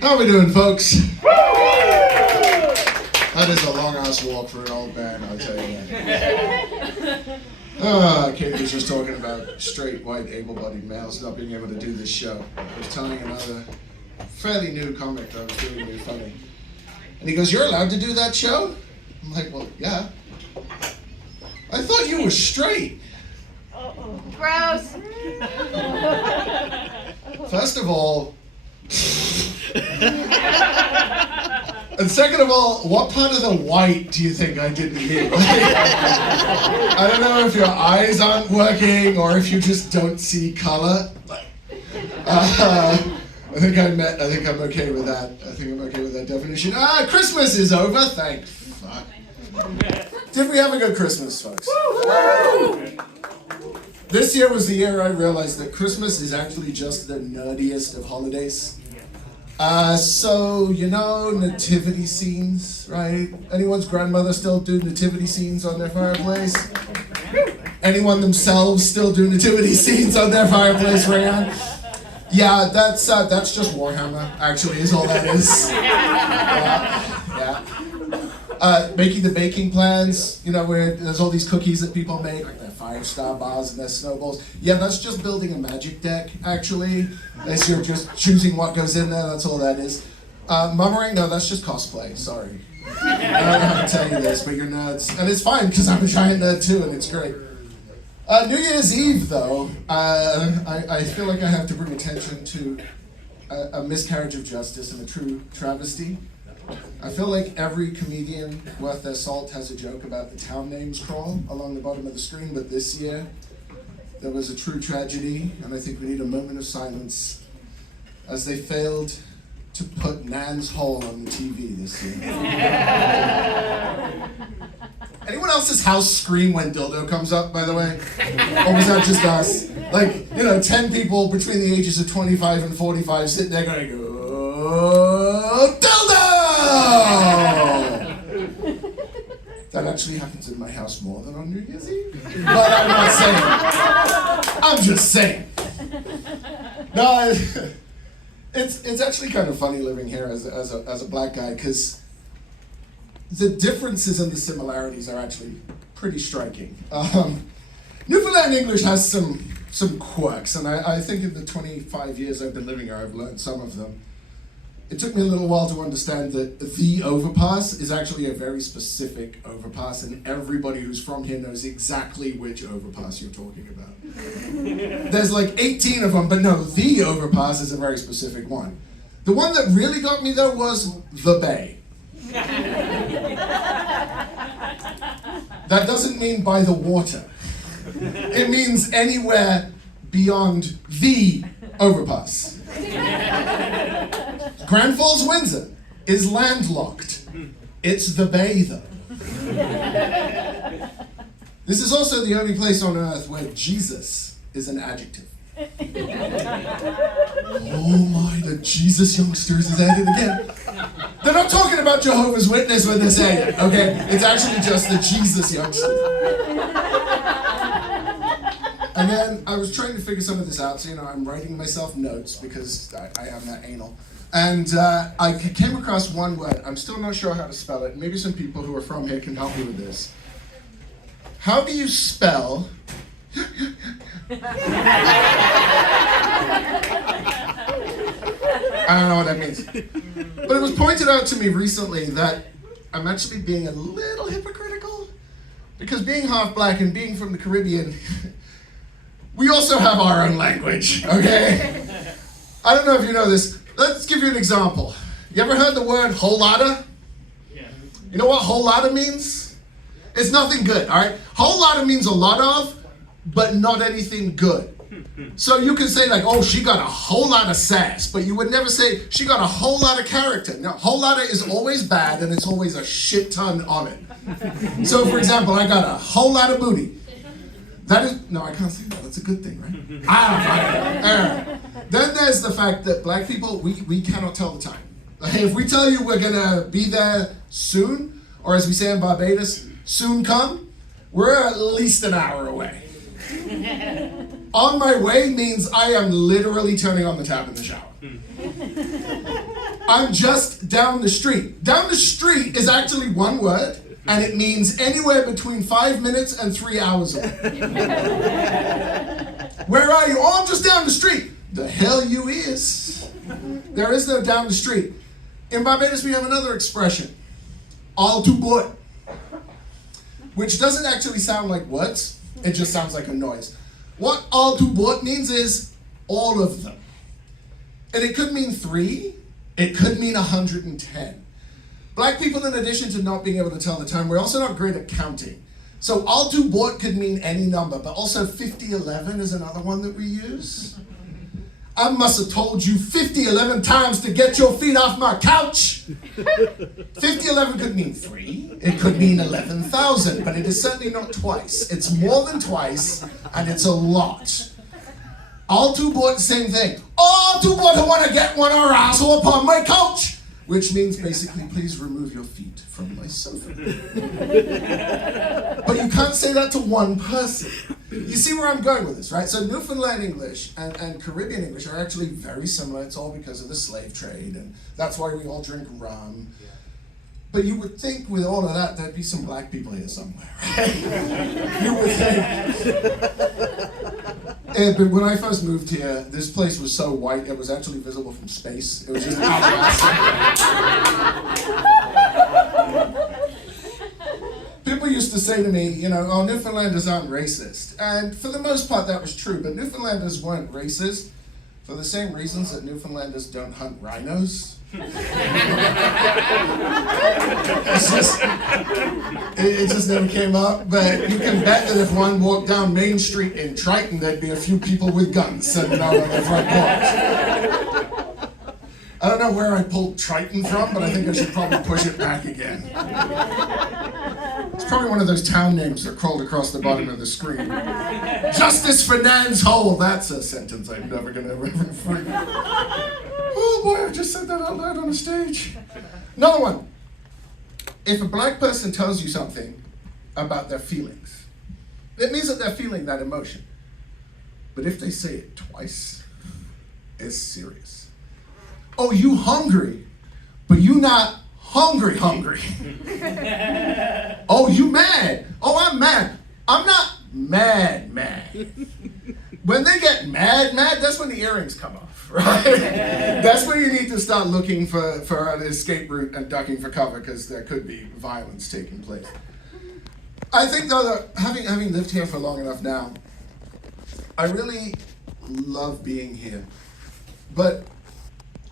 How we doing, folks? That is a long-ass walk for an old man, I'll tell you that. Kate was just talking about straight, white, able-bodied males not being able to do this show. I was telling another fairly new comic that I was doing NewFunny. And he goes, "You're allowed to do that show?" I'm like, "Well, yeah." "I thought you were straight." Gross. First of all, and second of all, what part of the white do you think I didn't hear? I don't know if your eyes aren't working or if you just don't see color. I think I'm okay with that. I think I'm okay with that definition. Christmas is over, thank fuck. Did we have a good Christmas, folks? This year was the year I realized that Christmas is actually just the nerdiest of holidays. So, you know, nativity scenes, right? Anyone's grandmother still do nativity scenes on their fireplace? Anyone themselves still do nativity scenes on their fireplace, Rayan? Yeah, that's just Warhammer, actually, is all that is. Yeah. Making the baking plans, you know, where there's all these cookies that people make, like their 5-star bars and their snowballs. Yeah, that's just building a magic deck, actually. As you're just choosing what goes in there, that's all that is. Mummering, no, that's just cosplay, sorry. I don't know how to tell you this, but you're nerds. And it's fine, because I'm a giant nerd too, and it's great. New Year's Eve, though, I feel like I have to bring attention to a miscarriage of justice and a true travesty. I feel like every comedian worth their salt has a joke about the town names crawl along the bottom of the screen, but this year there was a true tragedy, and I think we need a moment of silence as they failed to put Nan's Hole on the TV this year. Anyone else's house scream when dildo comes up, by the way? Or was that just us? Like, 10 people between the ages of 25 and 45 sitting there going, "Oh, dildo!" That actually happens in my house more than on New Year's Eve. But I'm not saying. I'm just saying. No, it's actually kind of funny living here as a black guy, because the differences and the similarities are actually pretty striking. Newfoundland English has some quirks, and I think in the 25 years I've been living here, I've learned some of them. It took me a little while to understand that the overpass is actually a very specific overpass, and everybody who's from here knows exactly which overpass you're talking about. There's like 18 of them, but no, the overpass is a very specific one. The one that really got me though was the Bay. That doesn't mean by the water. It means anywhere beyond the overpass. Grand Falls, Windsor is landlocked. It's the Bay, though. This is also the only place on earth where Jesus is an adjective. Oh my, the Jesus youngsters is at it again. They're not talking about Jehovah's Witness when they're saying it, okay? It's actually just the Jesus youngsters. And then I was trying to figure some of this out, so I'm writing myself notes because I am that anal. And I came across one word. I'm still not sure how to spell it. Maybe some people who are from here can help me with this. How do you spell... I don't know what that means. But it was pointed out to me recently that I'm actually being a little hypocritical, because being half black and being from the Caribbean, we also have our own language, okay? I don't know if you know this. Let's give you an example. You ever heard the word whole lotta? Yeah. You know what whole lotta means? It's nothing good, all right? Whole lotta means a lot of, but not anything good. So you can say like, oh, she got a whole lot of sass, but you would never say she got a whole lot of character. No, whole lotta is always bad, and it's always a shit ton of it. So for example, I got a whole lot of booty. That is, no, I can't say that. That's a good thing, right? Then there's the fact that black people, we cannot tell the time. If we tell you we're gonna be there soon, or as we say in Barbados, soon come, we're at least an hour away. On my way means I am literally turning on the tap in the shower. I'm just down the street. Down the street is actually one word, and it means anywhere between 5 minutes and 3 hours away. Where are you? Oh, I'm just down the street. The hell you is. There is no down the street. In Barbados, we have another expression, all too boy, which doesn't actually sound like words. It just sounds like a noise. What all too boy means is all of them. And it could mean 3. It could mean 110. Black people, in addition to not being able to tell the time, we're also not great at counting. So all too boy could mean any number, but also 5011 is another one that we use. I must have told you 5011 times to get your feet off my couch. 5011 could mean 3. It could mean 11,000, but it is certainly not twice. It's more than twice, and it's a lot. All too boy, same thing. All too boy to want to get one or asshole upon my couch. Which means basically, please remove your feet from my sofa. But you can't say that to one person. You see where I'm going with this, right? So Newfoundland English and Caribbean English are actually very similar. It's all because of the slave trade, and that's why we all drink rum. But you would think with all of that, there'd be some black people here somewhere, right? You would think. But when I first moved here, this place was so white, it was actually visible from space. It was just outlines. People used to say to me, you know, oh, Newfoundlanders aren't racist. And for the most part, that was true. But Newfoundlanders weren't racist for the same reasons that Newfoundlanders don't hunt rhinos. It just never came up, but you can bet that if one walked down Main Street in Triton, there'd be a few people with guns sitting out on their front porch. I don't know where I pulled Triton from, but I think I should probably push it back again. It's probably one of those town names that crawled across the bottom of the screen. Justice for Nan's Hole, that's a sentence I'm never gonna ever forget. Oh boy, I just said that out loud on a stage. Another one. If a black person tells you something about their feelings, it means that they're feeling that emotion. But if they say it twice, it's serious. Oh, you hungry, but you not hungry. Oh, you mad. Oh, I'm mad. I'm not mad. When they get mad, that's when the earrings come off, right? That's when you need to start looking for an escape route and ducking for cover, because there could be violence taking place. I think, though, that having lived here for long enough now, I really love being here. But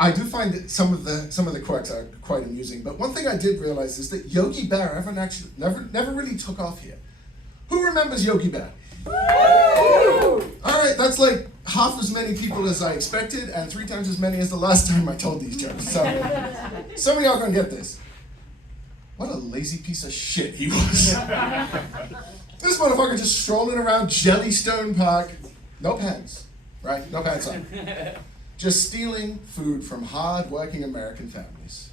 I do find that some of the quirks are quite amusing. But one thing I did realize is that Yogi Bear never really took off here. Who remembers Yogi Bear? All right, that's like half as many people as I expected, and 3 times as many as the last time I told these jokes. So some of y'all gonna get this. What a lazy piece of shit he was. This motherfucker just strolling around Jellystone Park, no pants, right? No pants on. Just stealing food from hard-working American families.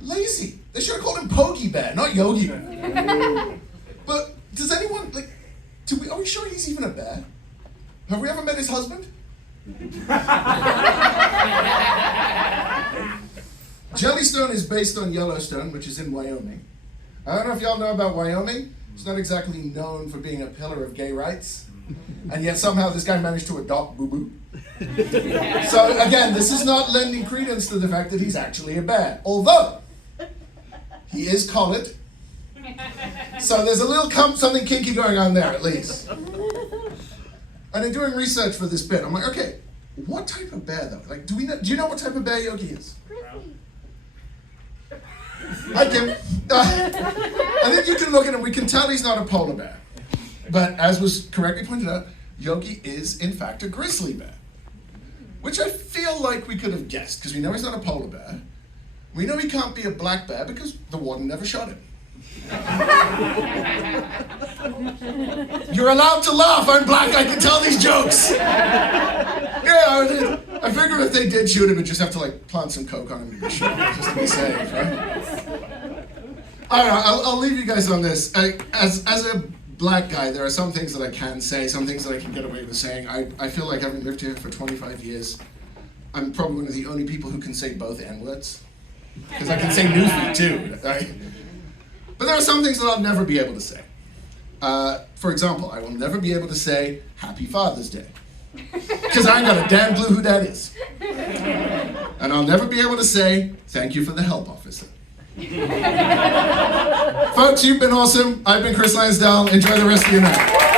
Lazy. They should have called him Pokey Bear, not Yogi Bear. But does anyone, like, are we sure he's even a bear? Have we ever met his husband? Jellystone is based on Yellowstone, which is in Wyoming. I don't know if y'all know about Wyoming. It's not exactly known for being a pillar of gay rights. And yet somehow this guy managed to adopt Boo Boo. So again, this is not lending credence to the fact that he's actually a bear. Although, he is collared. So there's a little something kinky going on there, at least. And in doing research for this bit, I'm like, okay, what type of bear though? Like, do you know what type of bear Yogi is? Hi, Kim. I think you can look at him. We can tell he's not a polar bear. But as was correctly pointed out, Yogi is in fact a grizzly bear, which I feel like we could have guessed, because we know he's not a polar bear. We know he can't be a black bear because the warden never shot him. You're allowed to laugh. I'm black. I can tell these jokes. Yeah, I figure if they did shoot him, we'd just have to like plant some coke on him to be shot, just to be safe, right? I don't know. I'll leave you guys on this. As a black guy, there are some things that I can say, some things that I can get away with saying. I feel like having lived here for 25 years, I'm probably one of the only people who can say both N-words. Because I can say newfie too, right? But there are some things that I'll never be able to say. For example, I will never be able to say Happy Father's Day. Because I ain't got a damn clue who that is. And I'll never be able to say thank you for the help, officer. Folks, you've been awesome. I've been Chris Lansdale. Enjoy the rest of your night.